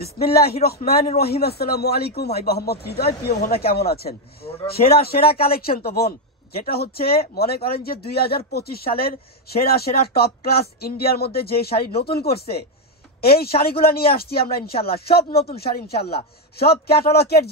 বিসমিল্লাহির রহমানির রহিম। আসসালামু আলাইকুম ভাই মোহাম্মদ হৃদয়, প্রিয় বোনরা কেমন আছেন? সেরা সেরা কালেকশন তো বোন, যেটা হচ্ছে মনে করেন যে 2025 সালের সেরা সেরা টপ ক্লাস ইন্ডিয়ার মধ্যে যে শাড়ি নতুন করছে, এই শাড়িগুলো নিয়ে আসছি আমরা ইনশাল্লাহ। সব নতুন শাড়ি ইনশাল্লাহ, সব ক্যাটালগের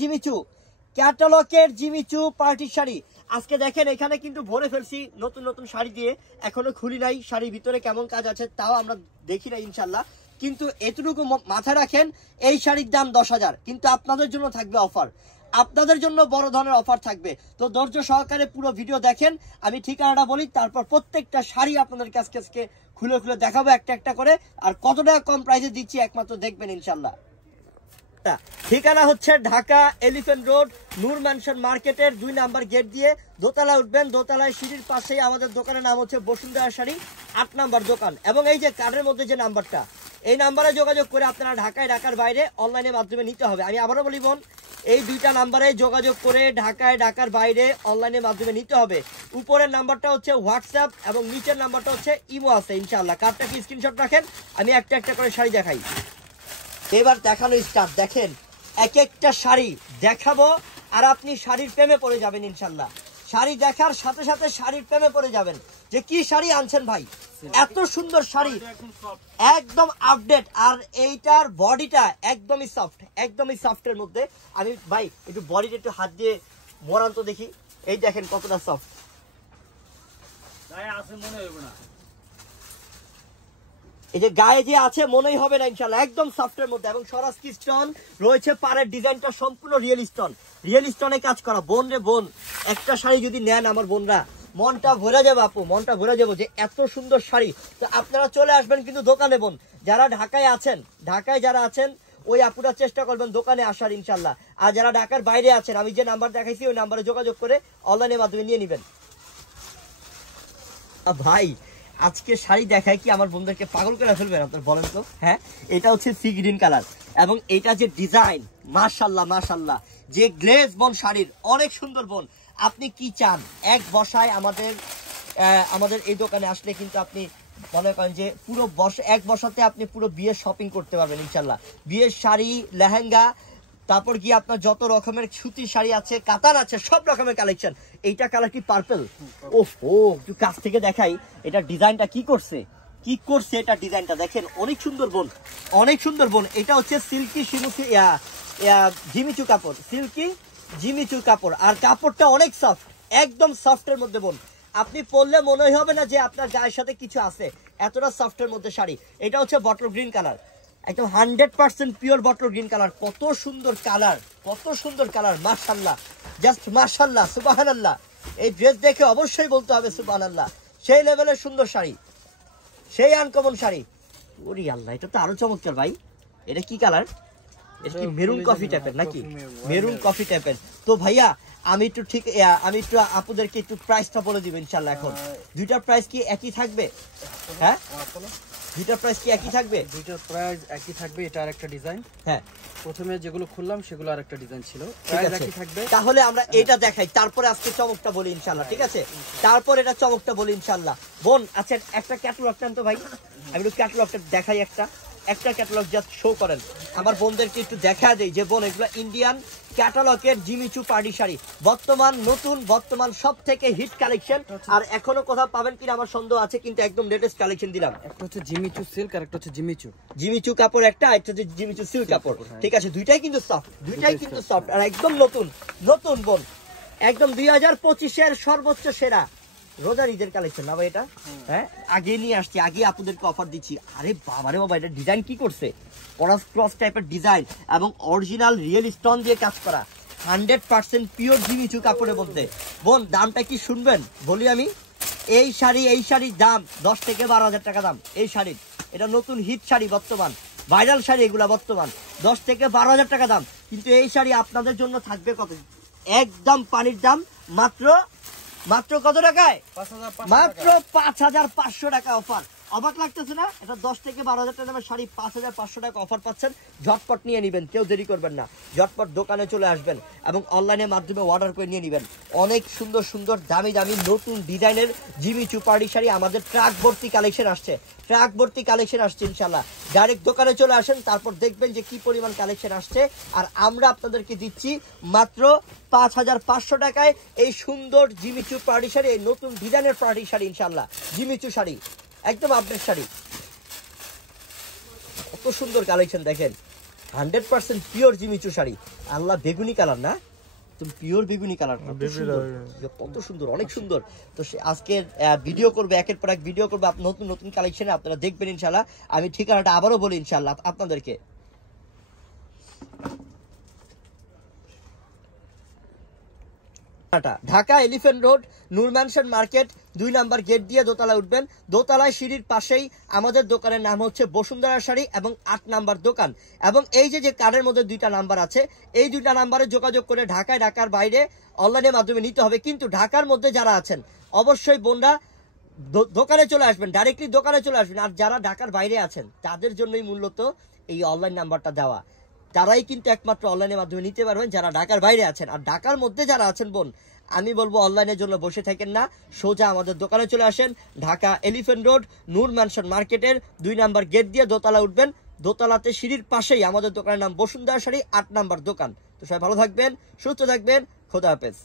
জিমিচু পার্টির শাড়ি। আজকে দেখেন এখানে কিন্তু ভরে ফেলছি নতুন নতুন শাড়ি দিয়ে, এখনো খুলি নাই। শাড়ির ভিতরে কেমন কাজ আছে তাও আমরা দেখি না ইনশাল্লাহ, কিন্তু এতটুকু মাথায় রাখেন, এই শাড়ির দাম 10,000, কিন্তু আপনাদের জন্য থাকবে অফার, আপনাদের জন্য বড় ধরনের অফার থাকবে। তো ধৈর্য সহকারে পুরো ভিডিও দেখেন, আমি ঠিকানাটা বলি, তারপর প্রত্যেকটা শাড়ি আপনাদের কাছে খুলে খুলে দেখাবো একটা একটা করে, আর কত টাকা কম প্রাইসে দিচ্ছি একমাত্র দেখবেন ইনশাল্লাহ। ঠিকানা হচ্ছে ঢাকা এলিফ্যান্ট রোড নূর ম্যানশন মার্কেটের 2 নাম্বার গেট দিয়ে দোতলায় উঠবেন। দোতলায় সিঁড়ির পাশেই আমাদের দোকানের নাম হচ্ছে বসুন্ধরা শাড়ি, 8 নাম্বার দোকান। এবং এই যে কার্ডের মধ্যে যে নাম্বারটা, এই নাম্বারে যোগাযোগ করে আপনারা ঢাকার বাইরে অনলাইনের মাধ্যমে নিতে হবে। আমি আবারও বলি বোন, এই 2টা নাম্বারে যোগাযোগ করে ঢাকার বাইরে অনলাইনের মাধ্যমে নিতে হবে। উপরের নাম্বারটা হচ্ছে হোয়াটসঅ্যাপ এবং নিচের নাম্বারটা হচ্ছে ইমো আছে ইনশাআল্লাহ। কার্ডটা কি স্ক্রিনশট রাখেন, আমি একটা একটা করে শাড়ি দেখাই। এবার দেখানো স্টার্ট। দেখেন এক একটা শাড়ি দেখাবো আর আপনি শাড়ির প্রেমে পড়ে যাবেন ইনশাল্লাহ। শাড়ি দেখার সাথে সাথে শাড়ির প্রেমে পড়ে যাবেন যে কি শাড়ি আনছেন ভাই, এত সুন্দর শাড়ি, একদম আপডেট। আর এইটার বডিটা একদমই সফটের মধ্যে। আমি ভাই একটু বডিটা একটু হাত দিয়ে মোড়ান তো দেখি, এই দেখেন কতটা সফট। এই যে গায়ে যে আছে মনেই হবে না ইনশাল্লাহ, একদম সফটের মধ্যে। এবং সরাসকি স্টোন রয়েছে, পাড়ের ডিজাইনটা সম্পূর্ণ রিয়েল স্টোনে কাজ করা। বোন রে বোন, একটা শাড়ি যদি নেন আমার বোনরা, মনটা ভরে যাবে আপু, মনটা ভরে যাবো যে এত সুন্দর শাড়ি। তো আপনারা চলে আসবেন কিন্তু দোকানে বোন, যারা ঢাকায় যারা আছেন ওই আপুরা চেষ্টা করবেন দোকানে আসার ইনশাল্লাহ। আর যারা ঢাকার বাইরে আছেন, আমি যে নাম্বার দেখাইছি ওই নাম্বারে যোগাযোগ করে অনলাইনের মাধ্যমে নিয়ে নেবেন। ভাই আজকে শাড়ি দেখায় কি আমার বন্ধুদেরকে পাগল করে ফেলবেন আপনার, বলেন তো? হ্যাঁ, এটা হচ্ছে সি গ্রিন কালার এবং এটা যে ডিজাইন, মাশাল্লাহ, যে গ্লেজ বোন শাড়ির অনেক সুন্দর বোন। আপনি কি চান, এক বসায় আমাদের এই দোকানে আসলে কিন্তু আপনি মনে করেন যে পুরো এক বসাতে আপনি পুরো বিয়ের শপিং করতে পারবেন ইনশাল্লাহ। বিয়ের শাড়ি, লেহেঙ্গা, তারপর কি আপনার যত রকমের সুতির শাড়ি আছে, কাতান আছে, সব রকমের কালেকশন। এইটা কালার কি পার্পল? ওহো, একটু কাছ থেকে দেখাই এটা ডিজাইনটা কি করছে এটা ডিজাইনটা দেখেন, অনেক সুন্দর বোন। এটা হচ্ছে সিল্কি জিমিচু কাপড়, সিল্কি জিমিচু কাপড়। আর কাপড়টা অনেক সফট, একদম সফটের মধ্যে বোন। আপনি পরলে মনে হবে না যে আপনার গায়ের সাথে কিছু আছে, এতটা সফটের মধ্যে শাড়ি। এটা হচ্ছে বটল গ্রিন কালার, একদম 100% পিওর বটল গ্রিন কালার। কত সুন্দর কালার, মাশাআল্লাহ, জাস্ট মাশাআল্লাহ, সুবহানাল্লাহ। এই ড্রেস দেখে অবশ্যই বলতে হবে সুবহানাল্লাহ। সেই লেভেলের সুন্দর শাড়ি, সেই আনকমন শাড়ি। ওরে আল্লাহ, এটা তো আরো চমৎকার ভাই। এটা কি কালার? এটা কি মেরুন কফি টাইপের নাকি? মেরুন কফি টাইপের। তো ভাইয়া আমি একটু আপুদেরকে একটু প্রাইসটা বলে দিব ইনশাআল্লাহ। এখন দুইটার প্রাইস কি একই থাকবে? হ্যাঁ, দুইটার প্রাইস কি একই থাকবে? দুইটার প্রাইস একই থাকবে। এটা আরেকটা ডিজাইন। হ্যাঁ, প্রথমে যেগুলো খুললাম সেগুলো আরেকটা ডিজাইন ছিল, প্রাইস একই থাকবে। তাহলে আমরা এটা দেখাই, তারপরে আজকে চমকটা বলি ইনশাআল্লাহ, ঠিক আছে? তারপর এটা চমকটা বলি ইনশাআল্লাহ। বোন আচ্ছা, একটা ক্যাটালগ টান তো ভাই, আমি একটু ক্যাটালগটা দেখাই। একটা ক্যাটালগ জাস্ট শো করেন আমার বোনদেরকে, একটু দেখা দেই যে বোন এগুলো ইন্ডিয়ান ক্যাটালগের জিমিচু পার্টি শাড়ি, বর্তমান সব থেকে হিট কালেকশন। আর এখনো কোথাও পাবেন কিনা আমার সন্দেহ আছে, কিন্তু একদম লেটেস্ট কালেকশন দিলাম। একটা হচ্ছে জিমিচু সিল্ক আর একটা হচ্ছে জিমিচু কাপড়, একটা হচ্ছে জিমিচু সিল্ক কাপড়, ঠিক আছে? দুইটাই কিন্তু সফট, আর একদম নতুন বোন, একদম 2025-এর সর্বোচ্চ সেরা রোজার ঈদের কালেকশন না ভাই এটা? হ্যাঁ, আগে নিয়ে আসছি, আগে আপনাদেরকে অফার দিচ্ছি। আরে বাবারে বাবা, এটা ডিজাইন কি করছে, ক্রস টাইপের ডিজাইন এবং অরিজিনাল রিয়েল স্টোন দিয়ে কাজ করা, 100% পিওর জিমিচু কাপড়ের মধ্যে। বোন দামটা কি শুনবেন বলি আমি? এই শাড়ির দাম 10 থেকে 12,000 টাকা দাম। এই শাড়ির, এটা নতুন হিট শাড়ি, বর্তমান ভাইরাল শাড়ি এগুলা, বর্তমান 10 থেকে 12,000 টাকা দাম। কিন্তু এই শাড়ি আপনাদের জন্য থাকবে কত? একদম পানির দাম, মাত্র কত টাকায়? মাত্র 5,500 টাকা অফার। অবাক লাগতেছে না? এটা 10 থেকে 12,000 টাকা দামের শাড়ি 5,500 টাকা অফার পাচ্ছেন। ঝটপট নিয়ে নেবেন, কেউ দেরি করবেন না, ঝটপট দোকানে চলে আসবেন এবং অনলাইনের মাধ্যমে অর্ডার করে নিয়ে নেবেন। অনেক সুন্দর সুন্দর দামি দামি নতুন ডিজাইনের জিমিচু পার্টি শাড়ি আমাদের ট্রাক ভর্তি কালেকশন আসছে, ট্রাক ভর্তি কালেকশন আসছে ইনশাল্লাহ। ডাইরেক্ট দোকানে চলে আসেন, তারপর দেখবেন যে কি পরিমাণ কালেকশন আসছে। আর আমরা আপনাদেরকে দিচ্ছি মাত্র 5,500 টাকায় এই সুন্দর জিমিচু পার্টি শাড়ি, এই নতুন ডিজাইনের পার্টি শাড়ি ইনশাল্লাহ। জিমিচু শাড়ি একদম আপডেট শাড়ি, কত সুন্দর কালেকশন দেখেন, 100% পিওর জিমিচু শাড়ি। আল্লাহ বেগুনি কালার না, তুমি পিওর বেগুনি কালার, কত সুন্দর, অনেক সুন্দর। তো আজকে ভিডিও করবে, একের পর এক ভিডিও করবে নতুন নতুন কালেকশনে, আপনারা দেখবেন ইনশাল্লাহ। আমি ঠিকানাটা আবারও বলি ইনশাল্লাহ আপনাদেরকে। ঢাকা এলিফ্যান্ট রোড, নূর ম্যানশন মার্কেট, 2 নাম্বার গেট দিয়ে দোতলায় উঠবেন। দোতলায় সিঁড়ির পাশেই আমাদের দোকানের নাম হচ্ছে বসুন্ধরা শাড়ি এবং 8 নাম্বার দোকান। এবং এই যে কার্ডের মধ্যে 2টা নাম্বার আছে, এই 2টা নাম্বারে যোগাযোগ করে ঢাকার বাইরে অনলাইনের মাধ্যমে নিতে হবে। কিন্তু ঢাকার মধ্যে যারা আছেন অবশ্যই বোনরা দোকানে চলে আসবেন, ডাইরেক্টলি দোকানে চলে আসবেন। আর যারা ঢাকার বাইরে আছেন তাদের জন্যই মূলত এই অনলাইন নাম্বারটা দেওয়া, তারাই কিন্তু একমাত্র অনলাইনের মাধ্যমে নিতে পারবেন যারা ঢাকার বাইরে আছেন। আর ঢাকার মধ্যে যারা আছেন বোন, আমি বলবো অনলাইনের জন্য বসে থাকেন না, সোজা আমাদের দোকানে চলে আসেন। ঢাকা এলিফ্যান্ট রোড, নূর ম্যানশন মার্কেটের 2 নাম্বার গেট দিয়ে দোতলা উঠবেন। দোতলাতে সিঁড়ির পাশেই আমাদের দোকানের নাম বসুন্ধরা শাড়ি, 8 নাম্বার দোকান। তো সবাই ভালো থাকবেন, সুস্থ থাকবেন, খোদা হাফেজ।